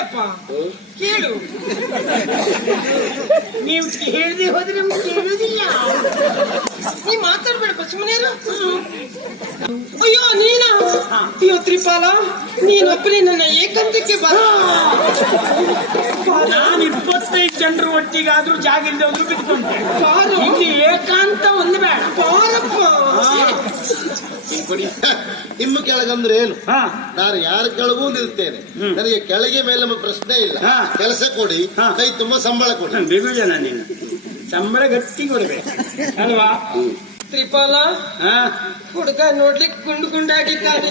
ಕೇಳಪ್ಪ, ಕೇಳು. ನೀವು ಹೇಳ್ದೆ ಹೋದ್ರೆ ನಮ್ಗೆ ಕೇಳುವುದಿಲ್ಲ. ನೀ ಮಾತಾಡ್ಬೇಡಪ್ಪ, ಸುಮ್ಮನೆ. ಅಯ್ಯೋ ನೀನ, ಅಯ್ಯೋ ತ್ರಿಪಾಲ, ನೀನೊಬ್ಬನೇ ನನ್ನ ಏಕಾಂತಕ್ಕೆ ಬರ. ನಾನು 25 ಜನರು ಒಟ್ಟಿಗಾದ್ರೂ ಜಾಗ ಇಲ್ಲದೆ ಹೋದ್ರು ಬಿಟ್ಕೊಂಡೆ. ಇಲ್ಲಿ ಏಕಾಂತ ಒಂದು ಬೇಡ. ಬಾರಪ್ಪ. ನಿಮ್ಮ ಕೆಳಗಂದ್ರೆ ಏನು? ನಾನು ಯಾರ ಕೆಳಗೂ ನಿಲ್ತೇನೆ. ನನಗೆ ಕೆಳಗೆ ಮೇಲೆ ಪ್ರಶ್ನೆ ಇಲ್ಲ. ಕೆಲಸ ಕೊಡಿ, ಕೈ ತುಂಬಾ ಸಂಬಳ ಕೊಡಿ. ಬಿಗುಜನ ನೀನು ಸಂಬಳ ಗಟ್ಟಿ ಕೊಡ್ಬೇಕು ಅಲ್ವಾ? ತ್ರಿಪಾಲ, ಹುಡುಗ ನೋಡ್ಲಿಕ್ಕೆ ಗುಂಡು ಗುಂಡಾಗಿದ್ದಾನೆ.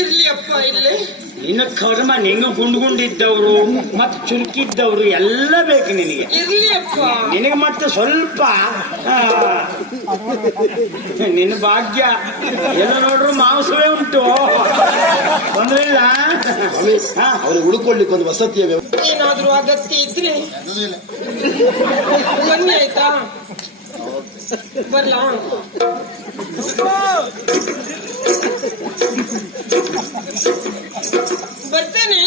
ಇರ್ಲಿ ಅಪ್ಪ ಇಲ್ಲೇ. ನಿನ್ನ ಕರ್ಮ, ನಿಂಗ ಗುಂಡ್ಗುಂಡಿದ್ದವರು ಮತ್ತೆ ಚುರುಕಿದ್ದವರು ಎಲ್ಲ ಬೇಕು ನಿನಗೆ. ಇರ್ಲಿ ಅಪ್ಪ. ನಿನಗೆ ಮತ್ತೆ ಸ್ವಲ್ಪ ನಿನ್ನ ಭಾಗ್ಯ. ಎಲ್ಲ ನೋಡ್ರು ಮಾಂಸವೇ ಉಂಟು, ತೊಂದ್ರೆ ಇಲ್ಲ. ಅವ್ರಿಗೆ ಉಳ್ಕೊಳ್ಳಿಕ್ಕೆ ಒಂದು ವಸತಿಯ ವ್ಯವಸ್ಥೆ ಏನಾದ್ರೂ ಅಗತ್ಯ ಇದ್ರೆ ಬನ್ನಿ, ಆಯ್ತಾ? ಬರ್ಲಾ? ಬರ್ತೇನೆ.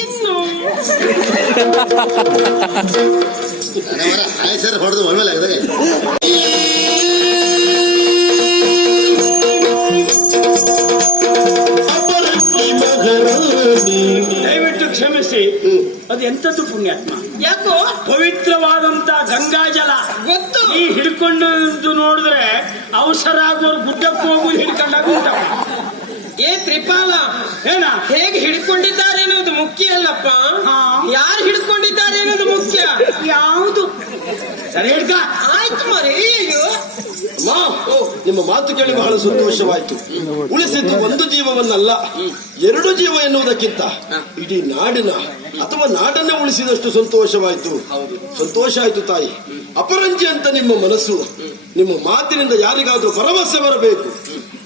ಇನ್ನು ಸರ್ ಹೊಡೆದು ಒಳ್ಳೆ ಆಗಿದೆ. ದಯವಿಟ್ಟು ಕ್ಷಮಿಸಿ. ಅದು ಎಂತದ್ದು ಪುಣ್ಯಾತ್ಮ? ಯಾಕೋ? ಪವಿತ್ರವಾದಂತ ಗಂಗಾಜಲ ಗೊತ್ತು. ಈ ಹಿಡ್ಕೊಂಡು ನೋಡಿದ್ರೆ ಅವಸರ ಆಗೋರು ಗುಡ್ಡಕ್ಕೆ ಹೋಗುದು ಹಿಡ್ಕೊಂಡಾಗ ಉಂಟವ. ಏ ತ್ರಿಪಾಲ, ಏನ ಹೇಗೆ ಹಿಡ್ಕೊಂಡಿದ್ದಾರೆ ಅನ್ನೋದು ಮುಖ್ಯ ಅಲ್ಲಪ್ಪ, ಯಾರು ಹಿಡ್ಕೊಂಡಿದ್ದಾರೆ ಅನ್ನೋದು ಮುಖ್ಯ. ಯಾವುದು? ಸರಿ ಹಿಡ್ಕ. ಆಯ್ತು ಮರಿ. ನಿಮ್ಮ ಮಾತು ಕೇಳಿ ಬಹಳ ಸಂತೋಷವಾಯಿತು. ಉಳಿಸಿದ್ದು ಒಂದು ಜೀವವನ್ನಲ್ಲ, 2 ಜೀವ ಎನ್ನುವುದಕ್ಕಿಂತ ಇಡೀ ನಾಡಿನ ಅಥವಾ ನಾಡನ್ನೇ ಉಳಿಸಿದಷ್ಟು ಸಂತೋಷವಾಯಿತು. ಸಂತೋಷ ಆಯ್ತು ತಾಯಿ. ಅಪರಂಜಿ ಅಂತ ನಿಮ್ಮ ಮನಸ್ಸು, ನಿಮ್ಮ ಮಾತಿನಿಂದ ಯಾರಿಗಾದ್ರೂ ಭರವಸೆ ಬರಬೇಕು.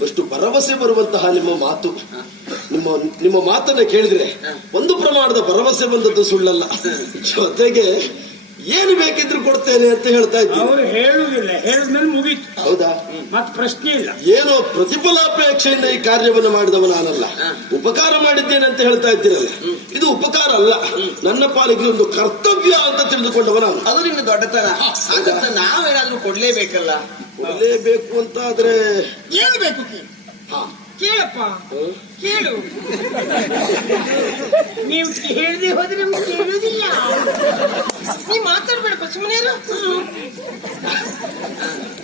ಅಷ್ಟು ಭರವಸೆ ಬರುವಂತಹ ನಿಮ್ಮ ಮಾತು, ನಿಮ್ಮ ಮಾತನ್ನ ಕೇಳಿದ್ರೆ ಒಂದು ಪ್ರಮಾಣದ ಭರವಸೆ ಬಂದದ್ದು ಸುಳ್ಳಲ್ಲ. ಜೊತೆಗೆ ಏನು ಬೇಕಿದ್ರು ಕೊಡ್ತೇನೆ ಅಂತ ಹೇಳ್ತಾ ಇದ್ದೀನಿ. ಅವರು ಹೇಳುವುದಿಲ್ಲ, ಹೇಳಿದ್ಮೇಲೆ ಮುಗೀತು. ಹೌದಾ? ಮತ್ ಪ್ರಶ್ನೆ ಇಲ್ಲ. ಏನೋ ಪ್ರತಿಫಲಾಪೇಕ್ಷೆಯಿಂದ ಈ ಕಾರ್ಯವನ್ನು ಮಾಡಿದವ ನಾನಲ್ಲ, ಉಪಕಾರ ಮಾಡಿದ್ದೇನೆ ಅಂತ ಹೇಳ್ತಾ ಇದ್ದೀರಲ್ಲ, ಇದು ಉಪಕಾರ ಅಲ್ಲ, ನನ್ನ ಪಾಲಿಗೆ ಒಂದು ಕರ್ತವ್ಯ ಅಂತ ತಿಳಿದುಕೊಂಡವ ನಾನು. ಅದು ನಿನ್ನ ದೊಡ್ಡತನ. ಹಾಗಂತ ನಾವೇನಾದ್ರೂ ಕೊಡ್ಲೇಬೇಕಲ್ಲ. ಕೊಡ್ಲೇಬೇಕು ಅಂತ ಆದ್ರೆ ಏನು ಬೇಕು? ಕೇಳಪ್ಪ, ಕೇಳು. ನೀವು ಹೇಳ್ದೆ ಹೋದ್ರೆ ನಮ್ಗೆ ಕೇಳುವುದಿಲ್ಲ. ನೀ ಮಾತಾಡ್ಬೇಡಪ್ಪ, ಸುಮ್ಮನೆ.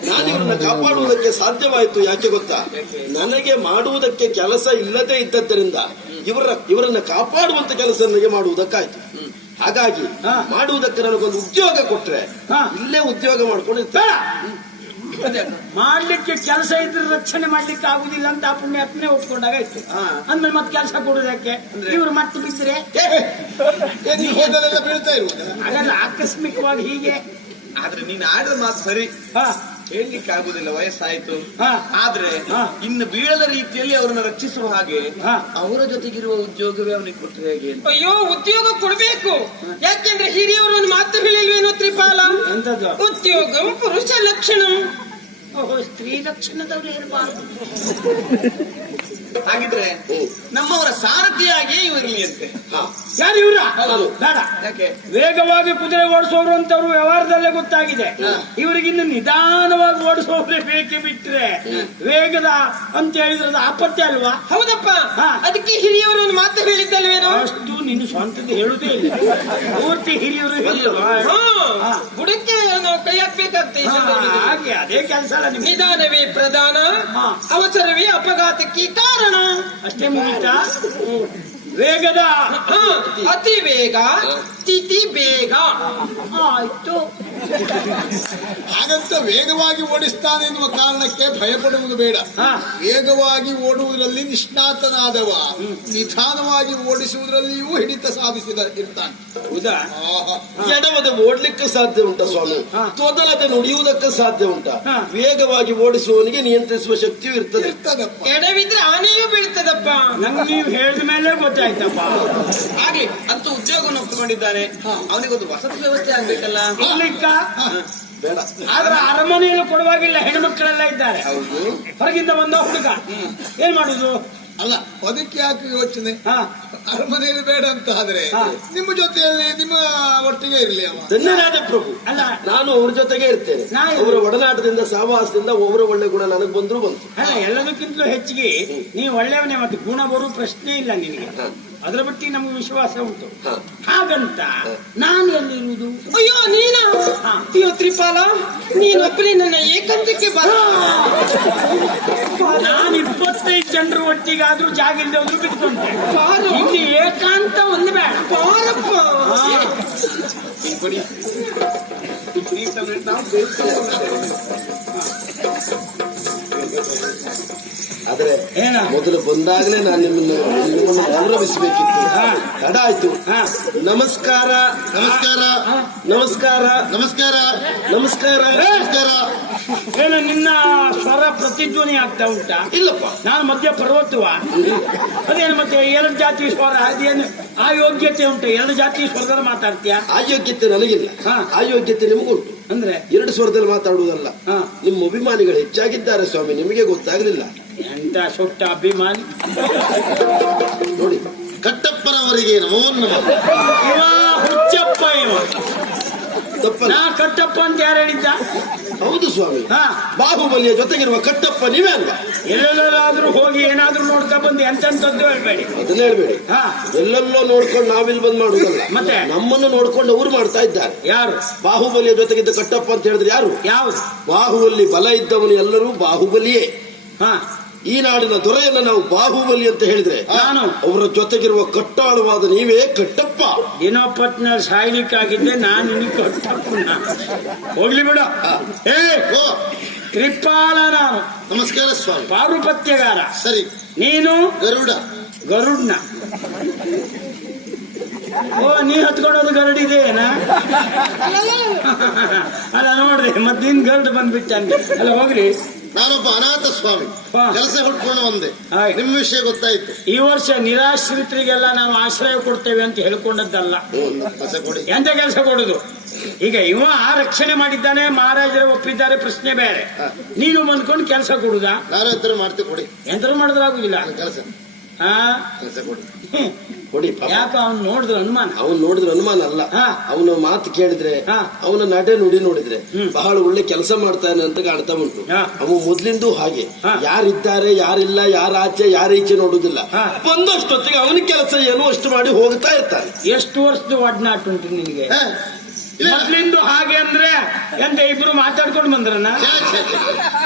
ನಾನು ಇವರನ್ನ ಕಾಪಾಡುವುದಕ್ಕೆ ಸಾಧ್ಯವಾಯಿತು. ಯಾಕೆ ಗೊತ್ತಾ? ನನಗೆ ಮಾಡುವುದಕ್ಕೆ ಕೆಲಸ ಇಲ್ಲದೆ ಇದ್ದದ್ದರಿಂದ ಇವರನ್ನ ಕಾಪಾಡುವಂತ ಕೆಲಸ ನನಗೆ ಮಾಡುವುದಕ್ಕಾಯ್ತು. ಹಾಗಾಗಿ ಮಾಡುವುದಕ್ಕೆ ನನಗೊಂದು ಉದ್ಯೋಗ ಕೊಟ್ರೆ ಇಲ್ಲೇ ಉದ್ಯೋಗ ಮಾಡ್ಕೊಂಡಿರ್ತಾರೆ. ಮಾಡ್ಲಿಕ್ಕೆ ಕೆಲಸ ಇದ್ರೆ ರಕ್ಷಣೆ ಮಾಡ್ಲಿಕ್ಕೆ ಆಗುದಿಲ್ಲ ಅಂತ ಆ ಪುಣ್ಯಾತ್ಮನೆ ಒಪ್ಕೊಂಡಾಗ ಇತ್ತು. ಅಂದ್ಮೇಲೆ ಮತ್ತೆ ಕೆಲಸ ಕೊಡುವುದಕ್ಕೆ ಇವ್ರು ಮತ್ತೆ ಬಿದ್ದರೆ ಬೀಳ್ತಾ ಇರುವುದು ಹಾಗಾದ್ರೆ ಆಕಸ್ಮಿಕವಾಗಿ ಹೀಗೆ. ಆದ್ರೆ ನೀನ್ ಆಡಿದ ಮಾತು ಸರಿ, ಹೇಳ್ಲಿಕ್ಕೆ ಆಗುದಿಲ್ಲ, ವಯಸ್ಸಾಯ್ತು. ಆದ್ರೆ ಇನ್ನು ಬೀಳದ ರೀತಿಯಲ್ಲಿ ಅವರನ್ನ ರಕ್ಷಿಸುವ ಹಾಗೆ ಅವರ ಜೊತೆಗಿರುವ ಉದ್ಯೋಗವೇ ಅವನಿಗೆ ಕೊಟ್ಟರೆ ಹೇಗೆ? ಅಯ್ಯೋ, ಉದ್ಯೋಗ ಕೊಡ್ಬೇಕು. ಯಾಕೆಂದ್ರೆ ಹಿರಿಯವರು ಒಂದು ಮಾತು ಹೇಳಿಲ್ವೇನೋ ತ್ರಿಪಾಲ? ಉದ್ಯೋಗಂ ಪುರುಷ ಲಕ್ಷಣಂ. ಓಹೋ, ಸ್ತ್ರೀ ಲಕ್ಷಣದವ್ರು ಇರಬಾರದು. ಹಾಗಿದ್ರೆ ನಮ್ಮವರ ಸಾರಥಿಯಾಗಿ ಇವರಲ್ಲಿ ಅಂತೆ. ಯಾರು ಇವ್ರ? ಬೇಡ. ಯಾಕೆ? ವೇಗವಾಗಿ ಕುದುರೆ ಓಡಿಸೋರು ಅಂತವ್ರು ವ್ಯವಹಾರದಲ್ಲೇ ಗೊತ್ತಾಗಿದೆ. ಇವರಿಗಿನ್ನು ನಿಧಾನವಾಗಿ ಓಡಿಸೋರೇ ಬೇಕೆ ಬಿಟ್ರೆ ವೇಗದ ಅಂತ ಹೇಳಿದ್ರೆ ಆಪತ್ತೆ ಅಲ್ವಾ? ಹೌದಪ್ಪ, ಅದಕ್ಕೆ ಹಿರಿಯವರು ಒಂದು ಮಾತು ಹೇಳಿದ್ದಲ್ವೇನೋ? ಅಷ್ಟು ನಿನ್ನ ಸ್ವಂತದ್ದು ಹೇಳುದೇ ಇಲ್ಲ, ಪೂರ್ತಿ ಹಿರಿಯವರು ಬುಡಕ್ಕೆ ನಾವು ಕೈ ಹಾಕ್ಬೇಕಾಗ್ತದೆ. ಹಾಗೆ ಅದೇ ಕೆಲಸ. ನಿಧಾನವೇ ಪ್ರಧಾನ, ಅವಸರವೇ ಅಪಘಾತಕ್ಕೆ ಕಾರಣ. ಅಷ್ಟೇ ಮುಗಿತಾ? ವೇಗದ ಅತಿ ವೇಗ, ತಿಥಿ ಬೇಗ. ಆಯ್ತು. ಹಾಗಂತ ವೇಗವಾಗಿ ಓಡಿಸ್ತಾನೆ ಎನ್ನುವ ಕಾರಣಕ್ಕೆ ಭಯಪಡುವುದು ಬೇಡ. ವೇಗವಾಗಿ ಓಡುವುದರಲ್ಲಿ ನಿಷ್ಣಾತನಾದವ ನಿಧಾನವಾಗಿ ಓಡಿಸುವುದರಲ್ಲಿಯೂ ಹಿಡಿತ ಇರ್ತಾನೆ. ಹೌದಾ? ಎಡವದೆ ಓಡ್ಲಿಕ್ಕೆ ಸಾಧ್ಯ ಉಂಟಾ ಸ್ವಾಮಿ? ತೊದಲದೆ ನುಡಿಯುವುದಕ್ಕೆ ಸಾಧ್ಯ ಉಂಟಾ? ವೇಗವಾಗಿ ಓಡಿಸುವವನಿಗೆ ನಿಯಂತ್ರಿಸುವ ಶಕ್ತಿಯೂ ಇರ್ತದಪ್ಪ. ಎಡವಿದ್ರೆ ಆನೆಯೂ ಬೀಳ್ತದಪ್ಪ. ನಂಗೆ ನೀವು ಹೇಳಿದ ಮೇಲೆ ಗೊತ್ತಾಯ್ತಪ್ಪ. ಹಾಗೆ ಅಂತೂ ಉದ್ಯೋಗವನ್ನು ಒಪ್ಪಿಕೊಂಡಿದ್ದಾನೆ. ಅವನಿಗೊಂದು ವಸತಿ ವ್ಯವಸ್ಥೆ ಆಗ್ಬೇಕಲ್ಲ. ಬೇಡ. ಆದ್ರೆ ಅರಮನೆಯಲ್ಲಿ ಕೊಡುವಾಗಿಲ್ಲ, ಹೆಣ್ಮಕ್ಳೆಲ್ಲ ಇದ್ದಾರೆ. ಹೊರಗಿಂದ ಬಂದ ಹುಡುಗ ಏನ್ ಮಾಡುದು? ಅಲ್ಲ, ಅದಕ್ಕೆ ಯಾಕೆ ಯೋಚನೆ? ಹಾ. ಅರಮನೆಯಲ್ಲಿ ಬೇಡ ಅಂತ ಆದ್ರೆ ಹಾ. ನಿಮ್ಮ ಜೊತೆಯಲ್ಲಿ ನಿಮ್ಮ ಒಟ್ಟಿಗೆ ಇರ್ಲಿ ಅವ. ಧನ್ಯರಾದ ಪ್ರಭು. ಅಲ್ಲ ನಾನು ಅವ್ರ ಜೊತೆಗೆ ಇರ್ತೇನೆ. ನಾನು- ಅವರ ಒಡನಾಟದಿಂದ ಸಹವಾಸದಿಂದ ಅವರ ಒಳ್ಳೆ ಗುಣ ನನಗೆ ಬಂದ್ರು ಬಂತು. ಅಲ್ಲ ಎಲ್ಲದಕ್ಕಿಂತಲೂ ಹೆಚ್ಚಿಗೆ ನೀವು ಒಳ್ಳೆಯವನೇ, ಮತ್ತೆ ಗುಣ ಬರೋ ಪ್ರಶ್ನೆ ಇಲ್ಲ ನಿನಗೆ. ಅದರ ಬಗ್ಗೆ ನಮ್ಗೆ ವಿಶ್ವಾಸ ಉಂಟು. ಹಾ. ಹಾಗಂತ ನಾನು ಎಲ್ಲಿರುವುದು? ಅಯ್ಯೋ ನೀನ ಹಾ. ಅಯ್ಯೋ ತ್ರಿಪಾಲ, ನೀನೊಬ್ಬನೇ ನನ್ನ ಏಕಾಂತಕ್ಕೆ ಬರ. ನಾನು 25 ಜನರ ಒಟ್ಟಿಗಾದ್ರೂ ಜಾಗ ಇಲ್ಲದೆ ಹೋದ್ರು ಬಿಡ್ತಂತೆ. ಬಾರು. ಇಲ್ಲಿ ಏಕಾಂತ ಒಂದು ಬೇಡ. ಬಾರಪ್ಪ. ಆದ್ರೆ ಏನ? ಮೊದಲು ಬಂದಾಗಲೇ ನಾನು ನಿಮ್ಮನ್ನು ಗೌರವಿಸಬೇಕಿತ್ತು. ಹಾ. ತಡ ಆಯ್ತು. ಹಾ. ನಮಸ್ಕಾರ ನಮಸ್ಕಾರ ನಮಸ್ಕಾರ ನಮಸ್ಕಾರ ನಮಸ್ಕಾರ ನಮಸ್ಕಾರ. ಏನು ನಿನ್ನ ಸ್ವರ ಪ್ರತಿಧ್ವನಿ ಆಗ್ತಾ ಉಂಟಾ? ಇಲ್ಲಪ್ಪ, ನಾನು ಮಧ್ಯ ಪರ್ವತವ. ಅದೇನು ಮತ್ತೆ 2 ಜಾತಿ ಸ್ವರ, ಅದೇನು ಆ ಯೋಗ್ಯತೆ ಉಂಟು? 2 ಜಾತಿ ಸ್ವರದಲ್ಲಿ ಮಾತಾಡ್ತೀಯ? ಆ ಯೋಗ್ಯತೆ ನನಗಿಲ್ಲ. ಹಾ. ಆ ಯೋಗ್ಯತೆ ನಿಮಗುಂಟು. ಅಂದ್ರೆ 2 ಸ್ವರದಲ್ಲಿ ಮಾತಾಡುವುದಲ್ಲ. ಹಾ. ನಿಮ್ಮ ಅಭಿಮಾನಿಗಳು ಹೆಚ್ಚಾಗಿದ್ದಾರೆ ಸ್ವಾಮಿ, ನಿಮಗೆ ಗೊತ್ತಾಗಲಿಲ್ಲ ಎಂತ ಸೊಟ್ಟ ಅಭಿಮಾನಿ ನೋಡಿ. ಕಟ್ಟಪ್ಪನವರಿಗೆ ನಮೋ ನಮಃ. ಇವ ಹುಚ್ಚಪ್ಪ ಇವ. ತಪ್ಪಲ್ಲ. ನಾ ಕಟ್ಟಪ್ಪ ಅಂತ ಯಾರು ಹೇಳಿದ್ದ? ಹೌದು ಸ್ವಾಮಿ, ಹಾ. ಬಾಹುಬಲಿಯ ಜೊತೆಗಿರುವ ಕಟ್ಟಪ್ಪ ನೀವೇ ಅಲ್ಲ. ಎಲ್ಲೆಲ್ಲಾದ್ರೂ ಹೋಗಿ ಏನಾದ್ರೂ ನೋಡ್ಕೊ ಬಂದು ಎಂತೆಂತದ್ದು ಹೇಳ್ಬೇಡಿ. ಅದನ್ನ ಹೇಳ್ಬೇಡಿ. ಹಾ. ಎಲ್ಲೆಲ್ಲೋ ನೋಡ್ಕೊಂಡು ನಾವಿಲ್ಲಿ ಬಂದ್ ಮಾಡುದಲ್ಲ, ಮತ್ತೆ? ನಮ್ಮನ್ನು ನೋಡ್ಕೊಂಡು ಅವ್ರು ಮಾಡ್ತಾ ಇದ್ದಾರೆ. ಯಾರು? ಬಾಹುಬಲಿಯ ಜೊತೆಗಿದ್ದ ಕಟ್ಟಪ್ಪ ಅಂತ ಹೇಳಿದ್ರೆ ಯಾರು? ಯಾವ್ದು? ಬಾಹುಬಲಿ ಬಲ ಇದ್ದವನು ಎಲ್ಲರೂ ಬಾಹುಬಲಿಯೇ. ಹಾ. ಈ ನಾಡಿನ ದೊರೆಯನ್ನ ನಾವು ಬಾಹುಬಲಿ ಅಂತ ಹೇಳಿದ್ರೆ ನಾನು ಅವರ ಜೊತೆಗಿರುವ ಕಟ್ಟಾಳುವಾದ ನೀವೇ ಕಟ್ಟಪ್ಪ. ದಿನಪತ್ನಲ್ಲಿ ಸಾಯ್ಲಿಕ್ಕಾಗಿದ್ದೆ ನಾನು ನಿನಗೆ ಕಟ್ಟಪ್ಪನ. ಹೋಗ್ಲಿ ಬಿಡು. ಏ ತ್ರಿಪಾಲ ನಾನು. ನಮಸ್ಕಾರ ಸ್ವಾಮಿ. ಪಾರುಪತ್ಯಗಾರ. ಸರಿ. ನೀನು ಗರುಡ. ಗರುಡ್ನ. ಓ, ನೀ ಹತ್ಕೊಂಡೋದು ಗರುಡಿದೆ ಏನ? ಅಲ್ಲ ನೋಡ್ರಿ, ಮತ್ತೆ ನಿನ್ ಗರುಡು ಬಂದ್ಬಿಟ್ಟ. ಅಲ್ಲ ಹೋಗ್ಲಿ. ನಾನೊಬ್ಬ ಅನಾಥ ಸ್ವಾಮಿ, ಹಾ. ಕೆಲಸ ಹುಡ್ಕೊಂಡು ಬಂದೆ. ಆಯ್ತು. ನಿಮ್ಮ ವಿಷಯ ಗೊತ್ತಾಯ್ತು. ಈ ವರ್ಷ ನಿರಾಶ್ರಿತರಿಗೆಲ್ಲ ನಾವು ಆಶ್ರಯ ಕೊಡ್ತೇವೆ ಅಂತ ಹೇಳ್ಕೊಂಡದ್ದಲ್ಲ. ಕೆಲಸ ಕೊಡಿ. ಎಂತ ಕೆಲಸ ಕೊಡುದು? ಈಗ ಇವ ರಕ್ಷಣೆ ಮಾಡಿದ್ದಾನೆ, ಮಹಾರಾಜರು ಒಪ್ಪಿದ್ದಾರೆ, ಪ್ರಶ್ನೆ ಬೇರೆ. ನೀನು ಬಂದ್ಕೊಂಡು ಕೆಲಸ ಕೊಡುದಾ? ನಾನು ಹತ್ರ ಮಾಡ್ತೀವಿ, ಕೊಡಿ. ಎಂತರೂ ಮಾಡಿದ್ರಾಗುದಿಲ್ಲ. ಕೆಲಸ ಹಾ. ಕೆಲಸ ಕೊಡಿ. ಕೊಡಿ. ಯಾಕ ಅವ್ನು ನೋಡಿದ್ರು ಅನುಮಾನ? ಅವನು ನೋಡಿದ್ರೆ ಅನುಮಾನ ಅಲ್ಲ, ಹಾ. ಅವನ ಮಾತು ಕೇಳಿದ್ರೆ, ಹಾ. ಅವನ ನಡೆ ನುಡಿ ನೋಡಿದ್ರೆ ಬಹಳ ಒಳ್ಳೆ ಕೆಲಸ ಮಾಡ್ತಾನೆ ಅಂತ ಕಾಣ್ತಾ ಉಂಟು. ಹಾ. ಅವ ಮೊದ್ಲಿಂದು ಹಾಗೆ, ಹಾ. ಯಾರಿದ್ದಾರೆ ಯಾರಿಲ್ಲ, ಯಾರ ಆಚೆ ಯಾರೀಚೆ ನೋಡುದಿಲ್ಲ. ಹಾ. ಬಂದಷ್ಟೊತ್ತಿಗೆ ಅವನ ಕೆಲಸ ಏನು ಅಷ್ಟು ಮಾಡಿ ಹೋಗ್ತಾ ಇರ್ತಾನೆ. ಎಷ್ಟು ವರ್ಷದ ಒಡನಾಟ ಉಂಟು ನಿನಗೆ? ಹಾ. ಇಲ್ಲ. ಮೊದ್ಲಿಂದು ಹಾಗೆ ಅಂದ್ರೆ ಎಂತ ಇಬ್ರು ಮಾತಾಡ್ಕೊಂಡು ಬಂದ್ರನ?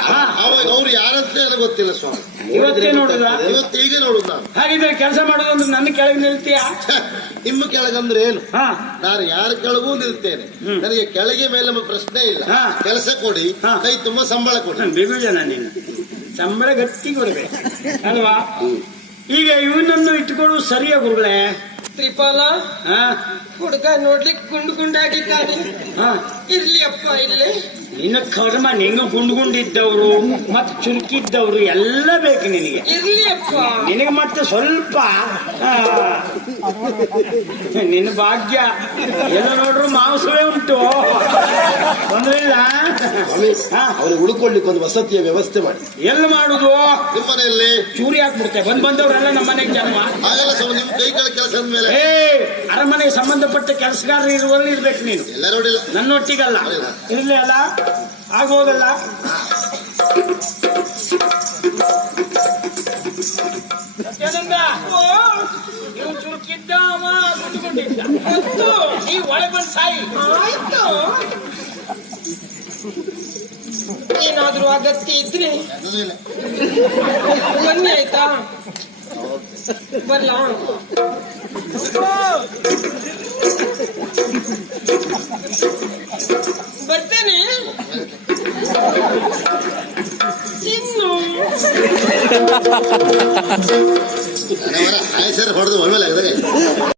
ಹಾ. ಅವ್ರು ಯಾರಂತ ನನಗೆ ಗೊತ್ತಿಲ್ಲ ಸ್ವಾಮಿ. ಇವತ್ತೇ ನೋಡುದ? ಇವತ್ತು ಈಗ ನೋಡುದು ನಾನು. ಹಾಗಿದ್ರೆ ಕೆಲಸ ಮಾಡೋದು ಅಂದ್ರೆ ನನ್ನ ಕೆಳಗೆ ನಿಲ್ತೀಯ? ನಿಮ್ಮ ಕೆಳಗಂದ್ರೆ ಏನು? ಹಾ. ನಾನು ಯಾರ ಕೆಳಗೂ ನಿಲ್ತೇನೆ. ನನಗೆ ಕೆಳಗೆ ಮೇಲೆ ಪ್ರಶ್ನೆ ಇಲ್ಲ. ಹಾ. ಕೆಲಸ ಕೊಡಿ, ಹಾ. ಕೈ ತುಂಬಾ ಸಂಬಳ ಕೊಡಿ. ಬಿಗುಜನ ನೀನು. ಸಂಬಳ ಗಟ್ಟಿ ಕೊಡ್ಬೇಕು ಅಲ್ವಾ? ಈಗ ಇವನನ್ನು ಇಟ್ಕೊಳ್ಳು ಸರಿಯ ಗುರುಗಳೇ? ತ್ರಿಪಾಲ, ಹಾ. ಹುಡುಗ ನೋಡ್ಲಿಕ್ಕೆ ಗುಂಡು ಗುಂಡಾಗಿದ್ದಾನೆ. ಹಾ. ಇರ್ಲಿ ಅಪ್ಪ ಇಲ್ಲೇ. ನಿನ್ನ ಕರ್ಮ, ನಿಂಗ ಗುಂಡ್ಗುಂಡಿದ್ದವರು ಮತ್ತೆ ಚುರುಕಿದ್ದವರು ಎಲ್ಲ ಬೇಕು ನಿನಗೆ. ಇರ್ಲಿ ಅಪ್ಪ. ನಿನಗೆ ಮತ್ತೆ ಸ್ವಲ್ಪ ನಿನ್ನ ಭಾಗ್ಯ. ಎಲ್ಲ ನೋಡ್ರು ಮಾಂಸವೇ ಉಂಟು, ತೊಂದ್ರೆ ಇಲ್ಲ. ಅವ್ರಿಗೆ ಉಳ್ಕೊಳ್ಳಿಕ್ಕೆ ಒಂದು ವಸತಿಯ ವ್ಯವಸ್ಥೆ ಮಾಡಿ. ಎಲ್ಲಿ ಮಾಡುದು? ನಿಮ್ಮನೆಯಲ್ಲಿ ಚೂರಿ ಹಾಕ್ಬಿಡ್ತೆ. ಬಂದವರೆಲ್ಲ ನಮ್ಮ ಮನೆಗೆ ಜನ್ಮ. ಆಗಲ್ಲ ಸ್ವಾಮಿ, ನಿಮ್ ಕೈಗಳ ಕೆಲಸದ ಮೇಲೆ. ಏ, ಅರಮನೆಗೆ ಸಂಬಂಧಪಟ್ಟ ಕೆಲಸಗಾರರು ಇರುವಲ್ಲಿ ಇರ್ಬೇಕು ನೀನು. ಎಲ್ಲ ನೋಡಿಲ್ಲ, ನನ್ನೊಟ್ಟಿಗಲ್ಲ. ಇರ್ಲಿ ಅಲ್ಲ, ಆಗೋದಲ್ಲ. ನೀವು ಚುರುಕಿದ್ದ, ಅವ ಗುಂಡುಕೊಂಡಿದ್ದ. ನೀವು ಒಳಗೆ ಬಂದು ಸಾಯಿ. ಆಯ್ತು. ಏನಾದ್ರೂ ಅಗತ್ಯ ಇದ್ರೆ ಬನ್ನಿ, ಆಯ್ತಾ? ಬರ್ಲಾ? ಬರ್ತೇನೆ. ಇನ್ನು ಹೊಡೆದು ಒಳ್ಳೆ